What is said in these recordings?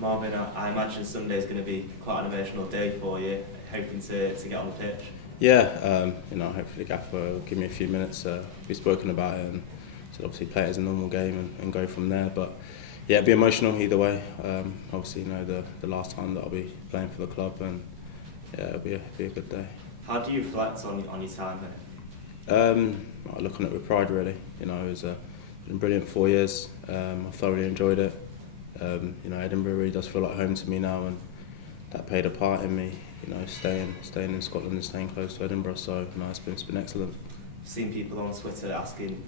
Marvin, I imagine Sunday's going to be quite an emotional day for you, hoping to get on the pitch. Yeah, hopefully Gaffer will give me a few minutes. We've spoken about it and said obviously play it as a normal game and go from there. But yeah, it'll be emotional either way. Obviously, the last time that I'll be playing for the club, and yeah, it'll be a good day. How do you reflect on your time there? I look on it with pride, really. It was been a brilliant 4 years. I thoroughly enjoyed it. Edinburgh really does feel like home to me now, and that played a part in me, staying in Scotland and staying close to Edinburgh. So it's been excellent. I've seen people on Twitter asking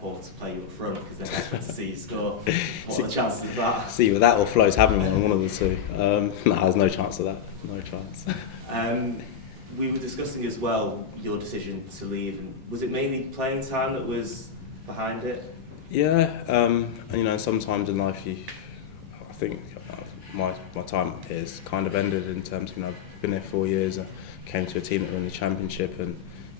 Paul to play you up front because they're desperate to see you score. What are the chances of that? See, with that or Flo's having one of the two. No, there's no chance of that. No chance. We were discussing as well your decision to leave, and was it mainly playing time that was behind it? Yeah, and sometimes in life I think my time here is kind of ended in terms of, I've been there 4 years. I came to a team that were in the Championship, and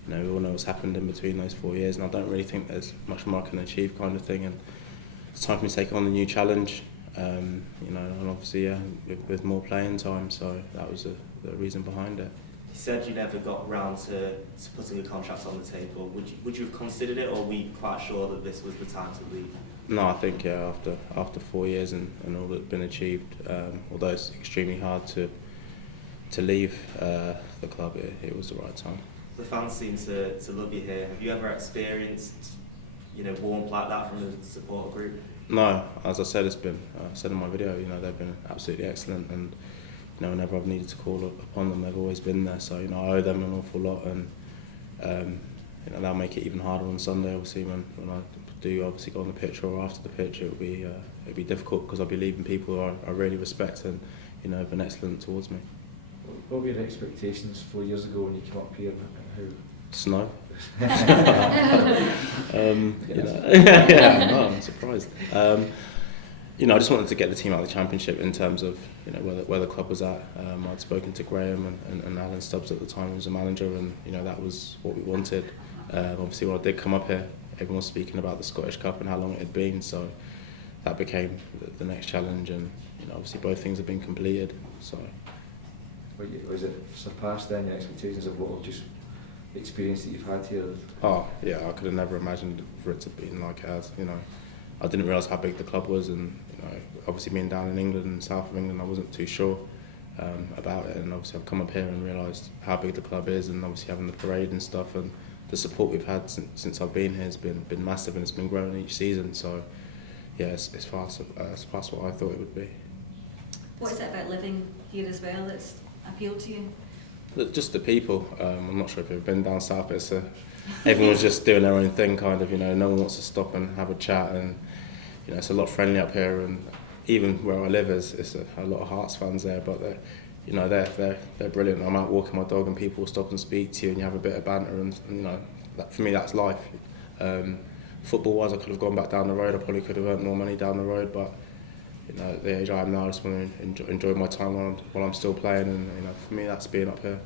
we all know what's happened in between those 4 years, and I don't really think there's much more I can achieve, kind of thing. And it's time for me to take on a new challenge, and obviously with more playing time. So that was the reason behind it. You said you never got round to putting a contract on the table. Would you have considered it, or were you quite sure that this was the time to leave? No, I think after 4 years and all that's been achieved, although it's extremely hard to leave the club, it was the right time. The fans seem to love you here. Have you ever experienced warmth like that from the support group? No, as I said, I said in my video, they've been absolutely excellent, and whenever I've needed to call upon them, they've always been there. So I owe them an awful lot, and that'll make it even harder on Sunday. Obviously, when I do obviously go on the pitch or after the pitch, it'll be difficult because I'll be leaving people who I really respect and have been excellent towards me. What were your expectations 4 years ago when you came up here? Snow. Yeah, no, I'm surprised. I just wanted to get the team out of the Championship in terms of where the club was at. I'd spoken to Graham and Alan Stubbs at the time, who was a manager, and that was what we wanted. Obviously, when I did come up here, everyone was speaking about the Scottish Cup and how long it had been, so that became the next challenge, and obviously both things have been completed. So. Was it surpassed then your expectations of what just the experience that you've had here? Oh yeah, I could have never imagined for it to be like it has. I didn't realise how big the club was, and obviously being down in England and south of England, I wasn't too sure about it, and obviously I've come up here and realised how big the club is, and obviously having the parade and stuff, and the support we've had since I've been here has been massive, and it's been growing each season. So yeah, it's past what I thought it would be. What is it about living here as well that's appealed to you? Just the people. I'm not sure if you've been down south, but everyone's just doing their own thing, kind of. No one wants to stop and have a chat, and it's a lot friendly up here. And even where I live, it's a lot of Hearts fans there, but they're brilliant. I'm out walking my dog, and people will stop and speak to you, and you have a bit of banter, and for me that's life. Football-wise, I could have gone back down the road. I probably could have earned more money down the road, but at the age I am now, I just want to enjoy my time while I'm still playing, and for me that's being up here.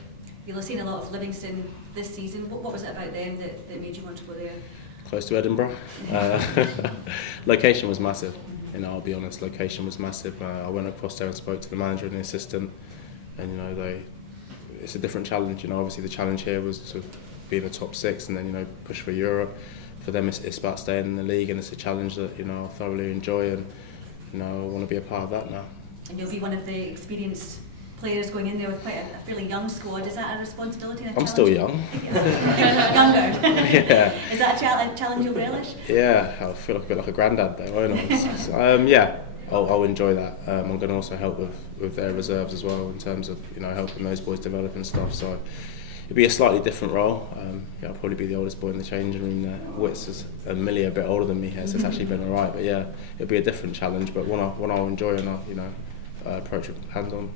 You'll have seen a lot of Livingston this season. What was it about them that made you want to go there? Close to Edinburgh. Location was massive. I'll be honest, location was massive. I went across there and spoke to the manager and the assistant, and it's a different challenge. Obviously the challenge here was to be in the top six and then push for Europe. For them it's about staying in the league, and it's a challenge that I thoroughly enjoy, and I want to be a part of that now. And you'll be one of the experienced players going in there with quite a fairly young squad. Is that a responsibility and a challenge? I'm still young. Younger? Yeah. Is that a challenge you'll relish? Yeah, I feel like a bit like a granddad there, won't I? Yeah, I'll enjoy that. I'm going to also help with their reserves as well, in terms of helping those boys develop and stuff. So it'd be a slightly different role. I'll probably be the oldest boy in the changing room there. Wits is Millie a bit older than me here, so it's actually been alright. But yeah, it'll be a different challenge, but one I'll enjoy, and I'll approach with hands on.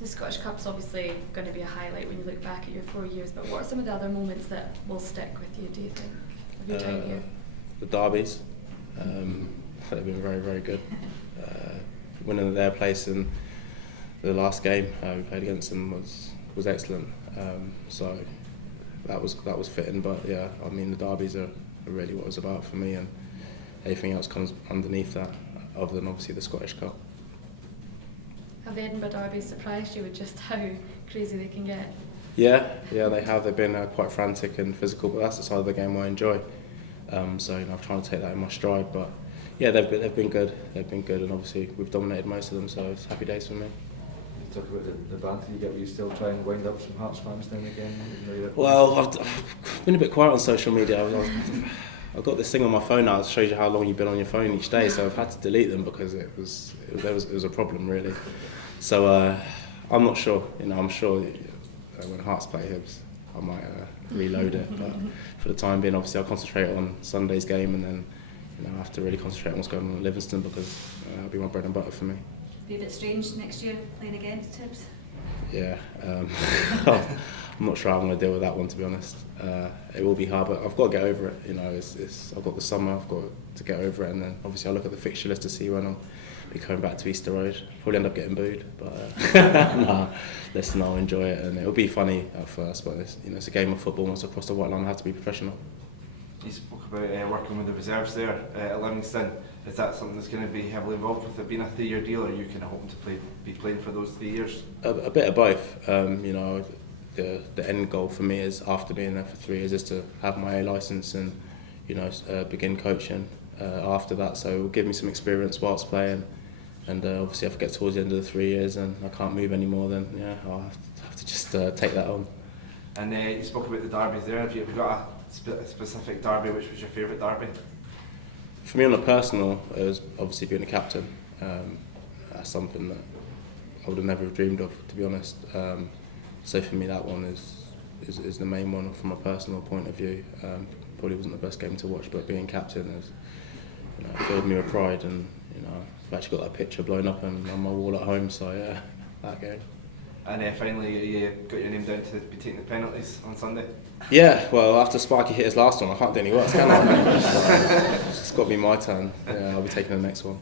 The Scottish Cup's obviously going to be a highlight when you look back at your 4 years, but what are some of the other moments that will stick with you, do you think, of your time here? The derbies. They've been very, very good. Winning at their place in the last game we played against them was excellent. So that was fitting, but yeah, I mean the derbies are really what it was about for me, and everything else comes underneath that, other than obviously the Scottish Cup. Have the Edinburgh Derby surprised you with just how crazy they can get? Yeah, they have. They've been quite frantic and physical, but that's the side of the game I enjoy. So I'm trying to take that in my stride. But yeah, they've been good. They've been good, and obviously we've dominated most of them. So it's happy days for me. You talk about the banter you get. Will you still try and wind up some Hearts fans now and again? Well, I've been a bit quiet on social media. I've got this thing on my phone now that shows you how long you've been on your phone each day. So I've had to delete them because it was a problem really. So I'm not sure. I'm sure when Hearts play Hibs, I might reload it. But for the time being, obviously, I'll concentrate on Sunday's game, and then I have to really concentrate on what's going on at Livingston because it'll be my bread and butter for me. Be a bit strange next year playing against Hibs. Yeah, I'm not sure how I'm going to deal with that one, to be honest. It will be hard, but I've got to get over it. I've got the summer, I've got to get over it, and then obviously I'll look at the fixture list to see when I'll be coming back to Easter Road. Probably end up getting booed, but no, listen, I'll enjoy it, and it'll be funny at first, but it's a game of football. Once I cross the white line, I have to be professional. You spoke about working with the reserves there at Livingston. Is that something that's going to be heavily involved with it being a 3-year deal, or are you kind of hoping to be playing for those 3 years? A bit of both. The end goal for me is, after being there for 3 years, is to have my A licence and begin coaching after that. So it will give me some experience whilst playing. And obviously, if I get towards the end of the 3 years and I can't move anymore, then I'll have to just take that on. And you spoke about the derbies there. Have you got a specific derby? Which was your favourite derby? For me, on a personal, it was obviously being a captain. That's something that I would have never dreamed of, to be honest. So for me, that one is the main one from a personal point of view. Probably wasn't the best game to watch, but being captain has filled me with pride, and I've actually got that picture blown up on my wall at home. So yeah, that game. And finally, you got your name down to be taking the penalties on Sunday? Yeah, well, after Sparky hit his last one, I can't do any worse, can I? It's got to be my turn. Yeah, I'll be taking the next one.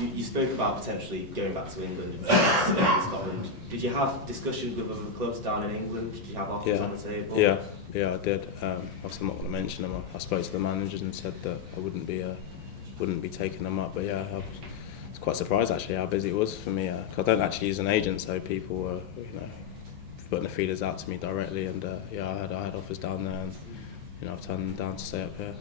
You spoke about potentially going back to England and staying in Scotland. Did you have discussions with other clubs down in England? Did you have offers on the table? Yeah, I did. Obviously, I'm not going to mention them. I spoke to the managers and said that I wouldn't be taking them up. But yeah, I was quite surprised actually how busy it was for me. 'Cause I don't actually use an agent, so people were putting the feelers out to me directly. And I had offers down there, and I've turned them down to stay up here.